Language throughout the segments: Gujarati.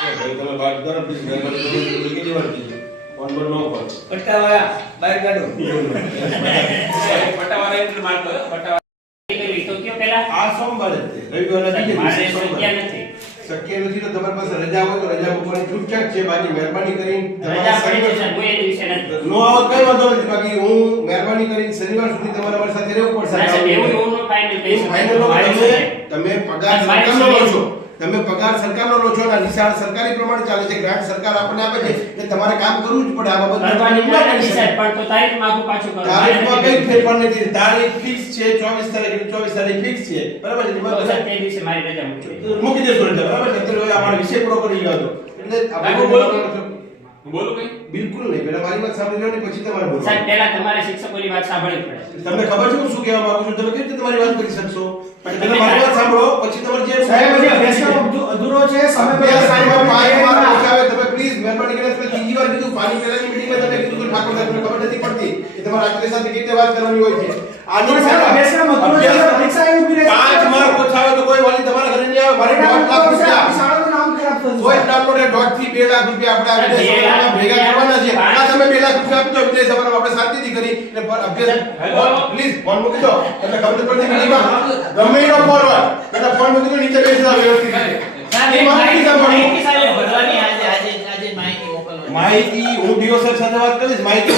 ભાઈ તમે વાત કરો પ્લીઝ મહેરબાની કરીને કેટલી વાર કીધું ફોન પર નો કરો પટ્ટાવાળા બહાર કાઢો પટ્ટાવાળા એટલે મારતો પટ્ટાવાળા તો કયો પેલા આ સોમવારે જ છે રવિવારના દિવસે મારે સોમવારે. શક્ય નથી શક્ય નથી તો તમારી પાસે રજા હોય તો રજા મૂકવાની છૂટછાટ છે બાકી મહેરબાની કરીને રજા પડી છે સાહેબ કોઈ દિવસે નથી નો આવો કઈ વાંધો નથી બાકી હું મહેરબાની કરીને શનિવાર સુધી તમારે અમારી સાથે રહેવું પડશે ના સાહેબ એવું હું નો ફાઇનલ કહી શકું ફાઇનલ તમે પગાર સરકારનો લો છો તમે પગાર સરકારનો લો છો અને નિશાળ સરકારી પ્રમાણે ચાલે છે ગ્રાન્ટ સરકાર આપણને આપે છે એટલે તમારે કામ કરવું જ પડે આ કરવાની બાબત નથી સાહેબ પણ તો તારીખ માંગુ પાછું કરો તારીખમાં કઈ ફેરફાર નથી તારીખ ફિક્સ છે 24 તારીખ 24 તારીખ ફિક્સ છે બરાબર છે તો સાહેબ તે દિવસે મારી રજા મૂકવી મૂકી દેશો રજા બરાબર છે અત્યારે અમારો વિષય પૂરો કરી ગયો હતો એટલે આપણે બોલું કઈ બિલકુલ નહીં પહેલા મારી વાત સાંભળી લો ને પછી તમારે બોલવાનું સાહેબ પહેલા તમારે શિક્ષકોની વાત સાંભળવી પડે તમને ખબર છે હું શું કહેવા માંગુ છું તમે કેવી રીતે તમારી વાત કરી શકશો પણ તમે મારી વાત સાંભળો પછી તમારે જે સાહેબ હજી અભ્યાસક્રમ અધૂરો છે સમય બે સાહેબ પાંચ વાર પૂછાવે તમે પ્લીઝ મહેરબાની કરીને તમે ત્રીજી વાર કીધું પાણી પેલાની મીટિંગમાં તમે કીધું કે ઠાકોર સાહેબ તમને ખબર નથી પડતી કે તમારે આટલી સાથે કેવી રીતે વાત કરવાની હોય છે આની સાહેબ અભ્યાસક્રમ અધૂરો છે પરીક્ષા આવી ઉભી રહે છે 5 માર્ક પૂછાવે તો કોઈ વાલી તમારા ઘરે નહીં આવે મારે 2 લાખ રૂપિયા શાળાનું નામ ખરાબ થશે કોઈ ડાઉનલોડ 1.5 થી 2 લાખ રૂપિયા આપણે આ વિદેશ સભામાં ભેગા કરવાના છે આ તમે 2 લાખ રૂપિયા આપજો વિદેશ સભામાં આપણે શાંતિથી કરી એટલે અભ્યાસ પ્લીઝ ફોન મૂકી દો તમને ખબર પડતી મીટિંગમાં ગમે એનો ફોન હોય એટલે ફોન મૂકી દો નીચે બેસી જાવ વ્યવસ્થિત રીતે સાહેબ માહિતી સાહેબ ભરવાની આજે માહિતી મોકલવાની માહિતી હું ડીઓ સર સાથે વાત કરીશ માહિતી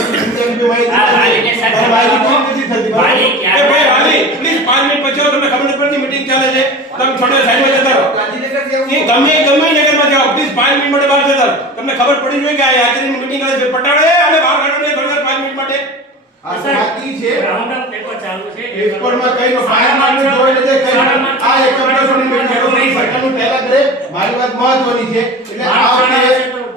માહિતી હા વાલીને સાથે માહિતી નથી થતી વાલી એ ભાઈ વાલી પ્લીઝ 5 મિનિટ પછી તમને ખબર નથી પડતી મીટિંગ ચાલે છે તમે છોડે સાઈડમાં જતા રહો એ ગમે નગરમાં જાઓ પ્લીઝ 5 મિનિટ માટે બહાર જતા રહો તમને ખબર પડી જોઈએ કે આ યાત્રીની મીટિંગ આવે છે પટાડે અને બહાર કાઢો ને થોડી 5 મિનિટ માટે આ બાકી છે રાઉન્ડ અપ પેપર ચાલુ છે પેપરમાં કઈ નો ફાયર માર્ક જોઈ લેજે કઈ આ એક કમ્પ્યુટરની મીટિંગ સરકારનું પહેલા કરે મારી વાત મહત્વની છે એટલે આ વખતે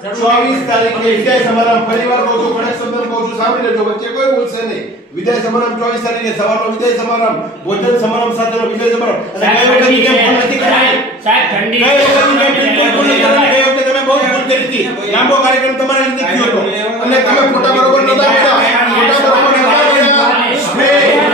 24 તારીખે વિદાય સમારંભ ફરીવાર કહું છું કડક શબ્દમાં કહું છું સાંભળી લેજો વચ્ચે કોઈ બોલશે નહીં વિદાય સમારંભ 24 તારીખે સવારનો વિદાય સમારંભ ભોજન સમારંભ સાથેનો વિદાય સમારંભ અને કઈ વખતે કેમ ફોન નથી કરાય સાહેબ ઠંડી કઈ વખતે કેમ બિલકુલ નહીં કરાય કઈ વખતે તમે બહુ ભૂલ કરી હતી લાંબો કાર્યક્રમ તમારા લીધે થયો હતો અને તમે ફોટા બરોબર નતા પડ્યા ફોટા બરોબર નતા પડ્યા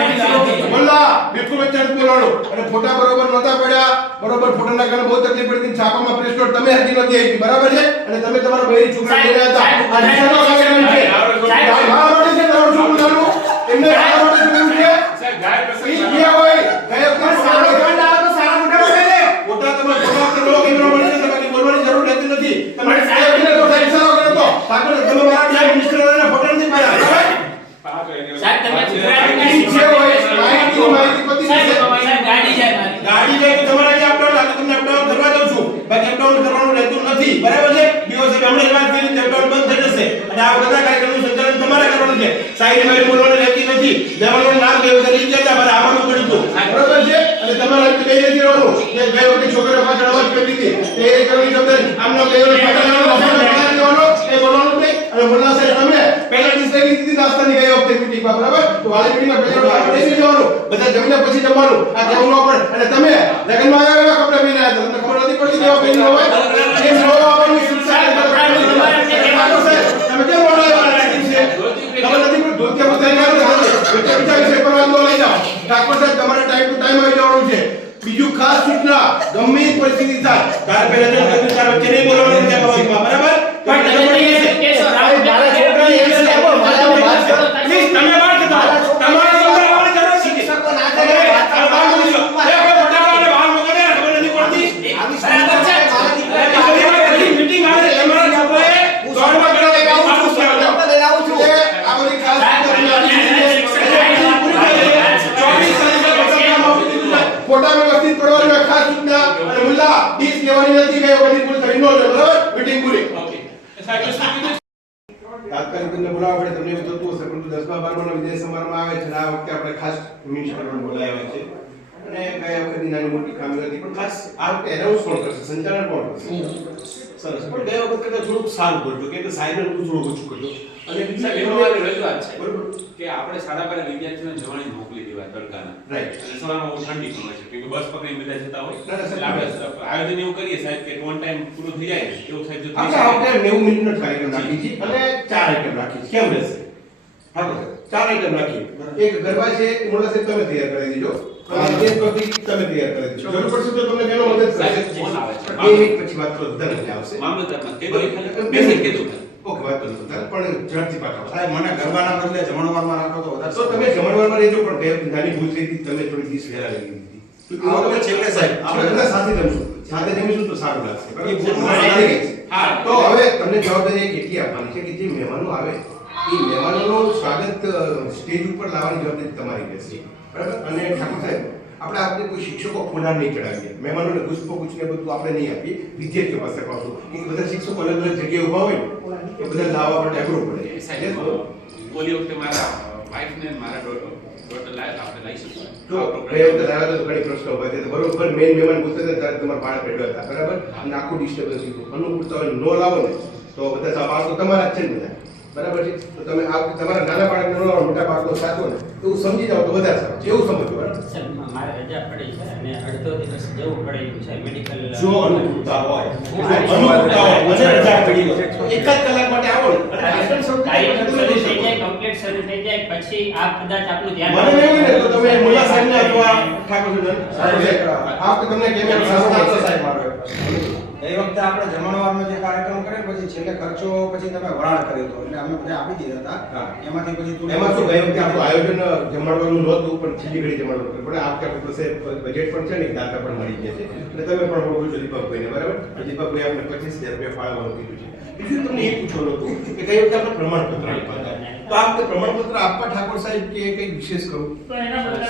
બોલા બિલકુલ વચ્ચે બોલાણો અને ફોટા બરોબર નતા પડ્યા બરોબર ફોટાના કારણે બહુ તકલીફ પડી છાપામાં પ્રેસ નોટ તમે હજી નથી આવી બરાબર છે અને તમે તમારા બહેરી છોકરા લઈ રહ્યા હતા આ નિશાનો કાર્યક્રમ છે મારા માટે છે તમારું છોકરું ચાલુ એમને મારા માટે શું છે સાહેબ ગાય ઈ ગયા હોય ગયા વખતે સારો કાંડ આવે તો સારા મોટા પડે ને મોટા તમે ફોટા કરો કે નો મળે છે બાકી બોલવાની જરૂર રહેતી નથી તમે સાહેબ ને તો ઇશારો કરો તો પાછળ તમે મારા ત્યાં મિનિસ્ટરોના ફોટા નથી પાડ્યા બરાબર સાહેબ તમે ઈ છે હોય માહિતી પતિ છે સાહેબ ગાડી જાય મારી ગાડી જાય તો તમારે અહીં અપડાઉન લાગે તમને અપડાઉન કરવા દઉં છું બાકી અપડાઉન કરવાનું રહેતું નથી બરાબર છે દિવસે હમણાં જ વાત કરી કે અપડાઉન બંધ થઈ જશે અને આ બધા કાર્યક્રમનું સંચાલન તમારે કરવાનું છે સાઈડ મેળ બોલવાનું રહેતી નથી લેવાનું નામ લેવું કરી જતા મારે આવવાનું પડ્યું હતું બરાબર છે અને તમારે બે નથી રહેવાનું કે બે વખતે છોકરા પાછળ અવાજ કરી દીધી એ કરવાની જવાબદારી આમનો બે વખતે પાછળ દેવાનો એ બોલવાનું નહીં અને બોલના સાહેબ તમે પહેલા ડિસાઈડ કરી દીધી નાસ્તાની ગઈ વખતે મીટિંગમાં બરાબર તો વાલી મીટિંગમાં પહેલા આપણે નહીં જવાનું બધા જમીને પછી જમવાનું આ જમવું ન પડે અને તમે લગ્નમાં આવ્યા એવા કપડા પહેરીને આવ્યા તમને ખબર નથી પડતી કેવા પહેરીને હોય એમ નો આવવાની શિક્ષા તમે કેમ મોડા આવ્યા રાખી છે ખબર નથી પણ ધોતિયા બધાઈ ગયા વચ્ચે વિચારી છે પરવાનગી લઈ જાઓ ઠાકોર સાહેબ તમારે ટાઈમ ટુ ટાઈમ આવી જવાનું છે બીજું ખાસ સૂચના ગમે તે પરિસ્થિતિ થાય તાર પહેલા જો કદી તાર વચ્ચે નહીં બોલવાનું છે કહેવામાં બરાબર પણ તમે કેશો રાઉન્ડ મારા છોકરાને એમ છે આપો મારા વાત કરો પ્લીઝ તમે વાત કરો તમારે સમજાવવાની જરૂર છે શિક્ષકો ના કરે વાત બરાબર છે મીટિંગ આવે તમારા છોકરાએ દોડમાં આવું છું આ બધી ખાસ ફોટા વ્યવસ્થિત પડવાની ખાસ સૂચના અને મુલ્લા ડીશ લેવાની નથી ગઈ બધી પૂરી થઈ નો બરાબર મીટિંગ પૂરી ઓકે તાત્કાલિક તમને બોલાવવા પડે તમને એવું થતું હશે પરંતુ 10 12 ના વિદેશ સમારંભ આવે છે આ વખતે આપણે ખાસ મિનિસ્ટરને બોલાવ્યા છે અને ગયા વખતની નાની મોટી કામગીરી હતી પણ ખાસ આ વખતે એનાઉન્સ કોણ કરશે સંચાલન કોણ કરશે સરસ પણ ગયા વખતે કરતા થોડુંક સારું કરજો કે સાયલન્ટ થોડું ઓછું કરજો અને સાહેબ એનો મારી રજૂઆત છે બરોબર કે આપણે સાડા બાર વિદ્યાર્થીઓને જવાની મોકલી દેવા તડકાના રાઈટ અને સવારમાં બહુ ઠંડી પણ હોય છે કે બસ પકડીને બધા જતા હોય ના, ના, એટલે આપણે આયોજન એવું કરીએ સાહેબ કે ઓન ટાઈમ પૂરું થઈ જાય એવું સાહેબ જો થઈ આપણે આ વખતે 90 મિનિટનો કાર્યક્રમ રાખી છે અને 4 આઈટમ રાખી છે કેમ રહેશે હા બસ 4 આઈટમ રાખી. એક ગરબા છે એ મોટા સાહેબ તમે તૈયાર કરી દેજો અને એક ટોપિક તમે તૈયાર કરી દેજો. જરૂર પડશે તો તમને બેનો મદદ સાહેબ, કરશે. ફોન આવે છે. 2 મિનિટ પછી વાત કરો બધા નથી આવશે. મામલતદારમાં કીધું ખાલી બેસિક કીધું ખાલી. ઓકે વાત કરો પણ ઝડપથી પાછા સાહેબ મને ગરબાના બદલે જમણવારમાં રાખો તો વધારે તો તમે જમણવારમાં રહેજો પણ બે નાની ભૂલ થઈ હતી તમે થોડી 20 વેરા લઈ લીધી. આ વખતે છેલ્લે સાહેબ આપણે બધા સાથે જમશું. સાથે જમીશું તો સારું લાગશે. એ બરાબર? ભૂલમાં સારી ગઈ છે. હા. તો હવે તમને જવાબદારી એક એટલી આપવાની છે કે જે મહેમાનો આવે એ મહેમાનોનું સ્વાગત સ્ટેજ ઉપર લાવવાની જવાબદારી તમારી રહેશે. બરાબર? અને ઠાકોર સાહેબ આપણે કોઈ શિક્ષકો ખોલા નહીં ચડાવીએ. મહેમાનોને પુષ્પો ગુચ્છને બધું આપણે નહીં આપીએ. વિદ્યાર્થીઓ પાસે પાછું કે બધા શિક્ષકો અલગ અલગ જગ્યાએ ઊભા હોય ને એ બધા લાવવા માટે અઘરું પડે. સાહેબ, ઓલી વખતે મારા વાઈફને અને મારા ડોટર લાવ્યા આપણે લઈ શકીએ. તો ગયા વખતે લાવ્યા તો ઘણી પ્રશ્નો ઉભા થયા. બરોબર મેઇન મહેમાન પૂછતા હતા ત્યારે તમારા બાળક બેઠા હતા. બરાબર? અને આખું ડિસ્ટર્બન્સ થયું. અનુકૂળતા નો લાવો ને તો બધા બાળકો તમારા જ છે ને બધા. બરાબર છે? તો તમે આ તમારા નાના બાળકને નો લાવો, મોટા બાળકનો સાચો ને એવું સમજી જાવ તો વધારે સારું છે. એવું સમજો. બરાબર? સર મારે રજા પડી છે અને અડધો દિવસ જવું પડે એવું છે મેડિકલ જો અનુકૂળતા હોય અનુકૂળતા હોય મને રજા પડી હોય તો એક જ કલાક માટે આવો ને અને આસન શરૂ કાર્યક્રમ શરૂ થઈ થઈ જાય કમ્પ્લીટ શરૂ થઈ જાય પછી આપ કદાચ આપણું ધ્યાન મને નહીં હોય ને તો તમે મુલ્લા સાહેબને અથવા ઠાકોર આપ તમને કેમેરા સાહેબ સાહેબ મારો એક પ્રશ્ન. એ વખતે આપણે જમણવારનો જે કાર્યક્રમ કર્યો પછી છેલ્લે ખર્ચો પછી તમે વરાળ કર્યો હતો એટલે અમે બધા આપી દીધા હતા. હા. એમાંથી પછી થોડું- એમાં શું ગઈ વખતે આપણું આયોજન જમણવાનું નહોતું પણ છેલ્લી ઘડી જમણવાનું કર્યું. પણ આ વખતે પાસે બજેટ પણ છે ને દાતા પણ મળી ગયા છે એટલે તમે પણ બોલો છો દીપકભાઈને. બરાબર? દીપકભાઈ આપણે 25,000 રૂપિયા ફાળવવાનું કીધું છે. બીજું તમને એ પૂછવાનું હતું કે કઈ વખતે આપણે પ્રમાણપત્ર આપ્યા હતા. તો આ વખતે પ્રમાણપત્ર આપવા ઠાકોર સાહેબ કે કંઈક વિશેષ કરું તો એના બદલે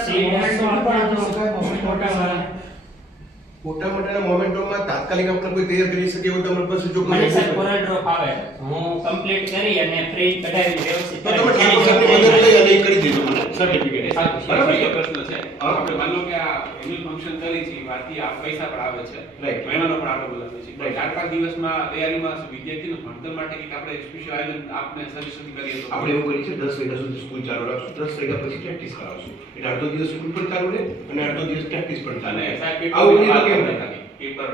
મોટા મોટા મોમેન્ટોમાં તાત્કાલિક આપણે કોઈ તૈયાર કરી શકે એવું તમારી પાસે જો મને કોઈ સર કોરલ ડ્રોપ આવે હું કમ્પ્લીટ કરી અને પ્રિન્ટ કઢાવી વ્યવસ્થિત તો તમે ઠાકોર સાહેબની મદદ લઈ અને એ કરી દેજો મને સર્ટિફિકેટ. બરાબર છે. પ્રશ્ન છે આપણે માનો કે આ એન્યુઅલ ફંક્શન કરી છે વાથી આ પૈસા પણ આવે છે Right. મહેમાનો પણ આપણે બોલાવીએ છીએ Right. 4-5 દિવસમાં તૈયારીમાં વિદ્યાર્થીનું ભણતર માટે કંઈક આપણે સ્પેશિયલ આયોજન આપને સજેશન કરીએ તો આપણે એવું કરીએ છીએ 10 વાગ્યા સુધી સ્કૂલ ચાલુ રાખશું. 10 વાગ્યા પછી પ્રેક્ટિસ કરાવશું. એટલે અડધો દિવસ સ્કૂલ પણ ચાલુ રહે અને અડધો દિવસ પ્રેક્ટિસ પણ ચાલે. અને સાહેબ આવું નહીં તો કેમ પેપર થાય? પેપર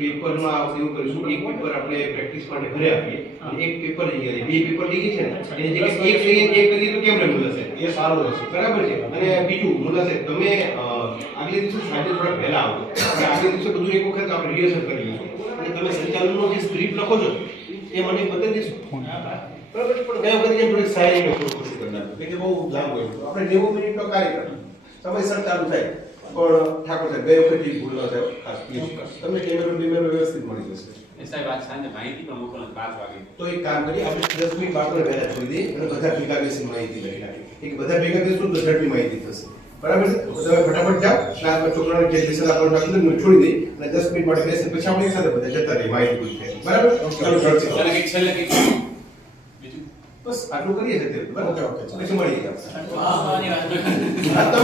પેપરમાં એવું કરીશું એક પેપર આપણે પ્રેક્ટિસ માટે ઘરે આપીએ અને એક પેપર લઈ જઈએ. બે પેપર લઈ ગઈ છે ને એની જગ્યાએ એક લઈએ એક કરીએ તો કેમ રહે મુલા સાહેબ? એ સારું રહેશે. બરાબર છે. અને બીજું મુલા સાહેબ તમે આગલે દિવસે સાંજે થોડા પહેલા આવો. અને આગલે દિવસે બધું એક વખત આપણે રિહર્સલ કરી લઈશું અને તમે સંચાલનનો જે સ્ક્રિપ્ટ લખો છો એ મને બતાવી દેશો. બરાબર છે. પણ ગયા વખતે જેમ થોડી સારી કોશિશ કરી નાખો કે બહુ લાંબુ હોય તો આપણે 90 મિનિટનો કાર્યક્રમ સમયસર ચાલુ થાય. પણ ઠાકોર સાહેબ ગઈ વખતે ભૂલ ન થાય ખાસ તમને કેમેરો વ્યવસ્થિત મળી જશે. સાહેબ આજ સાંજે માહિતી પણ મોકલવાનું 5 વાગે તો એક કામ કરીએ આપણે 10 મિનિટ બાળકોને વહેલા છોડી દઈએ અને બધા ભેગા બેસીને માહિતી લખી નાખીએ. એક બધા ભેગા બેસું તો ઝડપી માહિતી થશે. બરાબર છે? તો તમે ફટાફટ જાઓ ક્લાસમાં છોકરાઓને જે લેસન આપવાનું રાખી છોડી દઈએ અને 10 મિનિટ માટે બેસીને પછી આપણે એક સાથે બધા જતા રહીએ માહિતી પૂરી થાય. બરાબર? ચાલો ઝડપથી. અને કંઈક છેલ્લે કંઈક બીજું બસ આટલું કરીએ છીએ અત્યારે. બરાબર? ઓકે, ઓકે, ચાલો. પછી મળીએ. વાહ, વાહ, વાહ. આ તમે